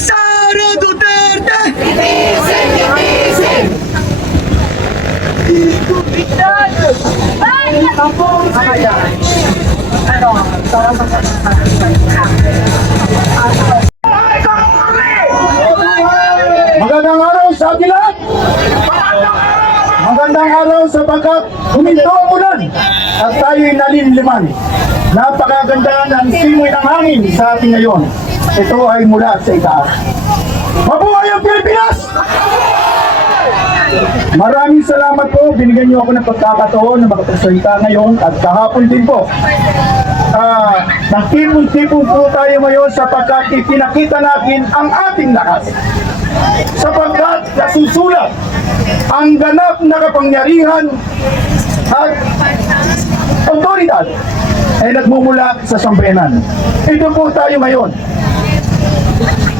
Sara Duterte! Magandang araw sa atin lahat! Magandang araw sapagkat huminto ang ulan at tayo'y nalinliman. Napakaganda ng simoy ng hangin sa atin ngayon. Ito ay mula sa itaas. Mabuhay ang Pilipinas! Maraming salamat po. Binigyan niyo ako ng pagkakataon na makapagsalita ngayon at kahapon din po. Nagtipon-tipon po tayo ngayon sapagkat ipinakita natin ang ating lakas. Sapagkat nasusulat ang ganap na kapangyarihan at otoridad ay nagmumula sa sambayanan. Ito po tayo ngayon.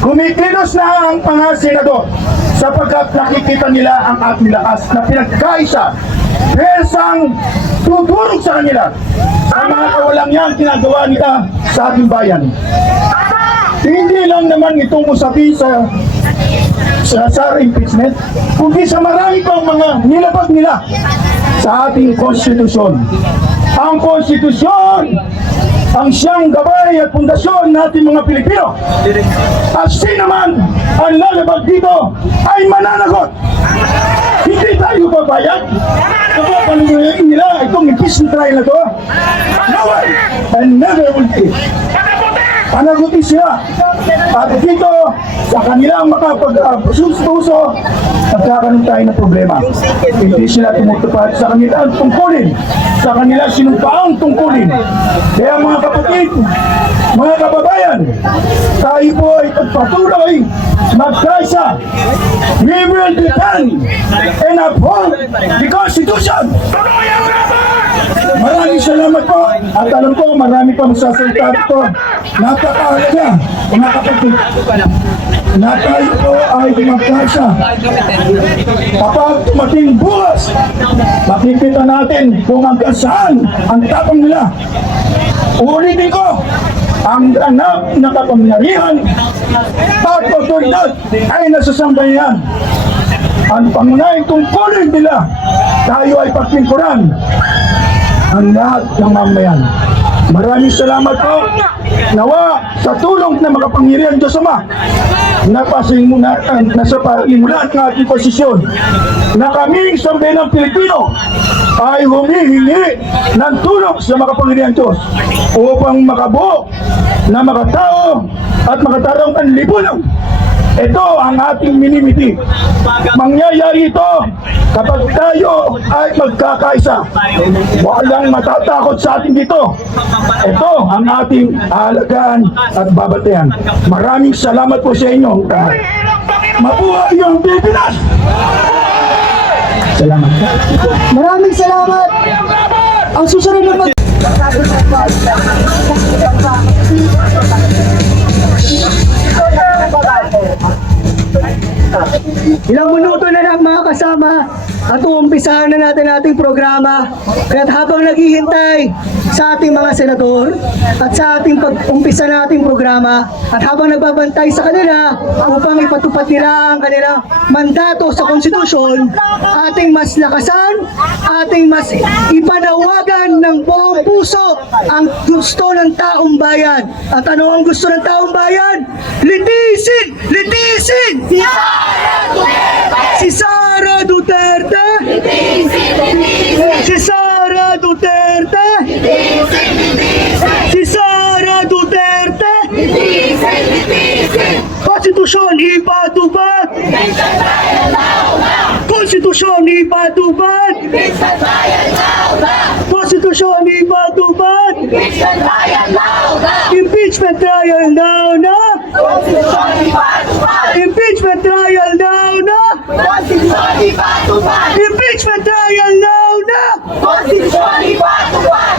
Kumikilos na ang mga senador sapagkat nakikita nila ang ating lakas na pinagkaisa pesang tuturog sa kanila sa mga kawalang yan ginagawa nila sa ating bayan. Hindi lang naman itong usapin sa impeachment, kundi sa marami pang mga nilabag nila sa ating konstitusyon. Ang konstitusyon ang siyang gabay at pundasyon natin mga Pilipino. At sino man ang lalabag dito ay mananagot. Hindi tayo babayag. Kapag panunuhin nila itong impeachment trial na to, no way and never will be. Panagutin sila. At dito, sa kanilang makapag-puso, magkakaroon tayo ng problema. Hindi sila tumutupad sa kanilang tungkulin, sa kanilang sinumpaang tungkulin. Kaya mga kapatid, mga kababayan, tayo po ay pagpatuloy, magkaisa. We will defend and uphold the Constitution. Maraming salamat po. At alam ko, marami pa magsasalita dito. Napakahalaga, mga kapatid, na tayo po ay magkaisa. Kapag tumating bukas, makikita natin kung hanggang saan ang tapang nila. Ulitin ko, ang ganap na kapangyarihan at otoridad ay nasa sambayan. Ang pangunahing tungkulin nila, tayo ay pagtingkuran ang lahat ng mamayan. Maraming salamat po. Nawa sa tulong na makapangyarihan Diyos Ama, nasa palimulan ng ating posisyon na kaming sambayan ng Pilipino ay humihingi ng tulong sa makapangyarihan Diyos upang makabuo na makatao at makatarong ang lipunan. Ito ang ating minimiti. Mangyayari ito kapag tayo ay magkakaisa. Walang matatakot sa atin dito. Ito ang ating halagaan at babatayan. Maraming salamat po sa inyo. Mabuhay ang Pilipinas! Salamat. Maraming salamat! Ang susunod na Ilang minuto na lang mga kasama at uumpisahan na natin ating programa. Kaya habang naghihintay sa ating mga senador at sa ating pag-umpisa nating programa at habang nagbabantay sa kanila upang ipatupad nila ang kanilang mandato sa konstitusyon, ating mas lakasan, ating mas ipanawagan ng buong puso ang gusto ng taong bayan. At ano ang gusto ng taong bayan? Litisin! Litisin! Si Sara Duterte! Si Sara Duterte! Si Sara Duterte! Konstitusyon ipatupad! Konstitusyon ipatupad! Konstitusyon ipatupad! Impeachment trial now na! Impeachment trial now na! Impeachment trial now na!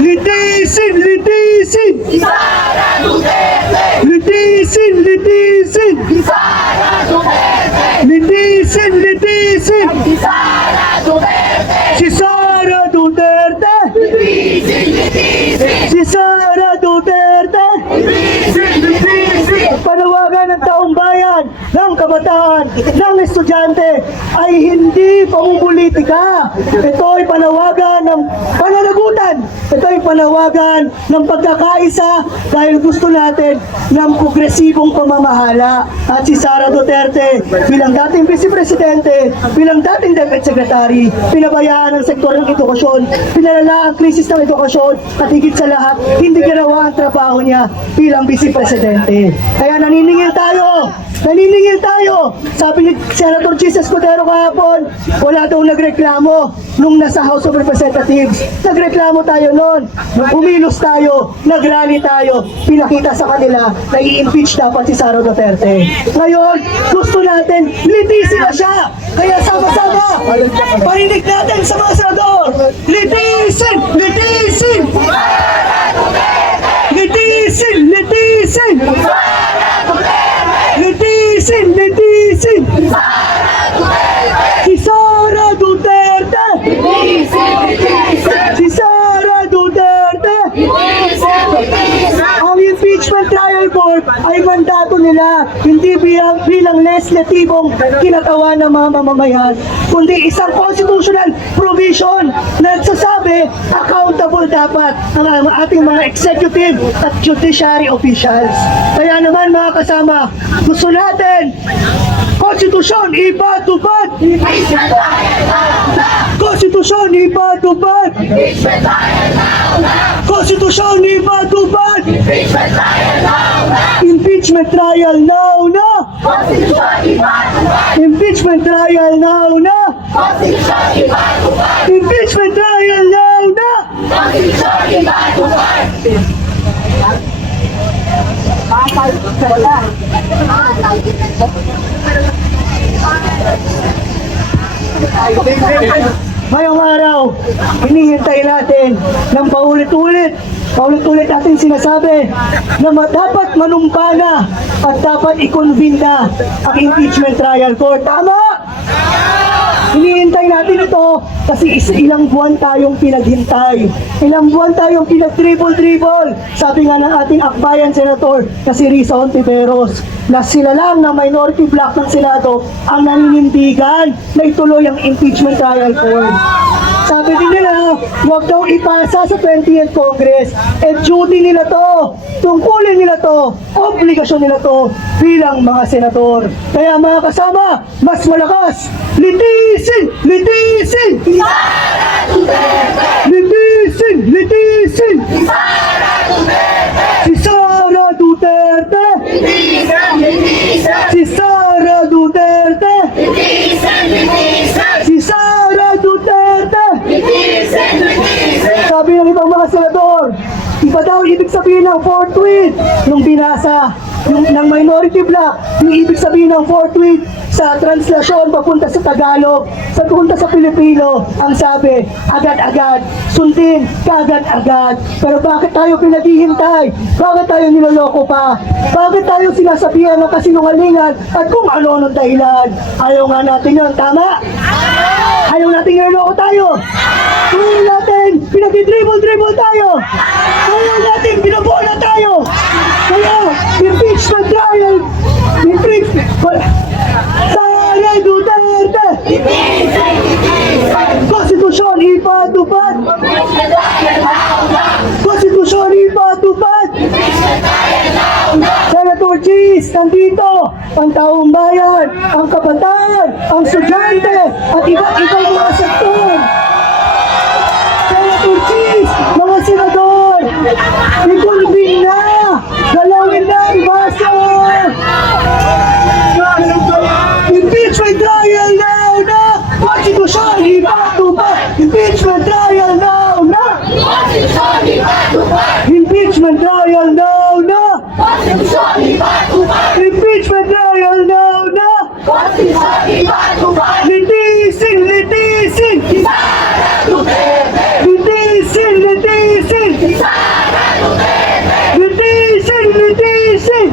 Litisin! Litisin! Litisin! Litisin! Litisin! Litisin! Si Sara Duterte! Si Sara Duterte! Panawagan ng taong bayan, ng kabataan, ng estudyante ay hindi pamumulitika. Ito ay panawagan ng pananagutan. Ito ay panawagan ng pagkakaisa dahil gusto natin ng progresibong pamamahala. At si Sara Duterte bilang dating Vice Presidente, bilang dating Deputy Secretary, pinabayaan ang sektor ng edukasyon, pinalala ang krisis ng edukasyon at higit sa lahat, hindi ginawa ang trabaho niya bilang Vice Presidente. Kaya naniningil tayo! Naniningil tayo! Sabi ni Senator Chis Escudero kahapon, wala daw nagreklamo nung nasa House of Representatives. Nagreklamo tayo noon. Umilos tayo, nagrally tayo, pinakita sa kanila na i-impeach dapat si Sara Duterte. Ngayon, gusto natin, litisin na siya! Kaya sama-sama, parinig natin sa mga senador! Litisin! Litisin! Litisin! Litisin! Litisin! Litisin! Si Sara Duterte! Si Sara Duterte! Ang impeachment trial court ay mandato nila hindi bilang legislatibong kinatawa ng mga mamamayan, kundi isang constitutional provision na nagsasabi accountable dapat ang ating mga executive at judiciary officials. Kaya naman mga kasama, gusto natin konstitusyon ipatupad! Konstitusyon ipatupad! Konstitusyon ipatupad! Impeachment trial now na! Impeachment trial now na! Impeachment trial now na! Ngayong araw, hinihintay natin ng paulit-ulit natin sinasabi na dapat manumpa na at dapat i-convene na ang impeachment trial court. Tama! Hinihintay natin ito kasi ilang buwan tayong pinaghintay. Ilang buwan tayong pinag-dribble-dribble. Sabi nga ng ating akbayan senator na si Risa Hontiveros na sila lang na minority bloc ng Senado ang naninindigan na ituloy ang impeachment trial court. Sabi din nila, huwag daw ipasa sa 20th Congress. Duty nila to, tungkulin nila to, obligasyon nila to bilang mga senador. Kaya mga kasama, mas malakas, litisin! Litisin! Litisin! Litisin! Si Sara Duterte! Si Sara Duterte! Si Sara Duterte! Sabi ng ibang mga senador, iba daw ibig sabihin ng forthwith nung binasa ng minority bloc, yung ibig sabihin ng forthwith sa translasyon papunta sa Tagalog, sa papunta sa Pilipino, ang sabi, agad-agad, sundin, kagad-agad. Pero bakit tayo pinaghihintay? Bakit tayo niloloko pa? Bakit tayo sinasabihan ng kasinungalingan at kung ano-anong dahilan? Ayaw nga natin yun, tama? Ayaw natin niloloko tayo. Ayaw natin pinag-dribble-dribble tayo. Ayaw natin binabola tayo. Kaya, impeachment trial, Sara Duterte! Konstitusyon ipatupad! Konstitusyon ipatupad! Senator Chis, nandito ang taong bayan, ang kabataan, ang estudyante, at iba't ibang mga sektor. Senator Chis, mga senador, i-convene na! Galawin na ang baso! Impeachment trial now na! Konstitusyon ipatupad! Impeachment trial now na! Impeachment trial now na! Impeachment trial now na! Litisin! Litisin! Litisin! Litisin! Litisin! Litisin!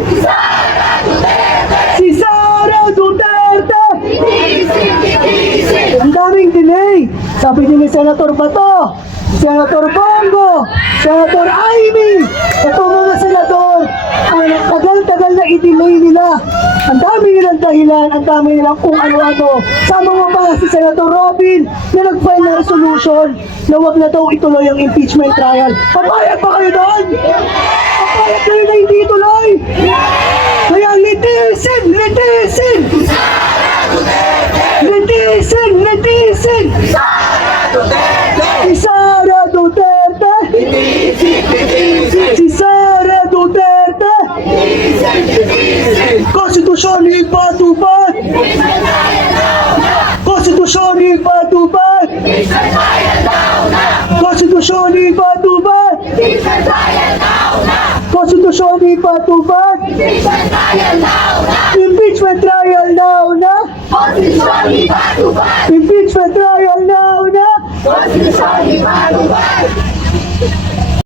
Si Sara Duterte! Ang daming delay. Sabi din ni Senator Bato, Senator Bongo, Senator Amy, ito mga senador, ang tagal-tagal na i-delay nila. Ang dami nilang dahilan, ang dami nilang kung ano-ano. Sama mo pa si Senator Robin na nag-file ng resolution na wag na daw ituloy ang impeachment trial. Papayag ba kayo doon? Papayag kayo na hindi ituloy? Kaya litisin! Litisin! Litisin! Litisin! Si Sara Duterte! Si Sara Duterte! Konstitusyon ipatupad! Konstitusyon ipatupad! Konstitusyon ipatupad! Konstitusyon ipatupad! Impeachment trial now na! Impeachment trial now na!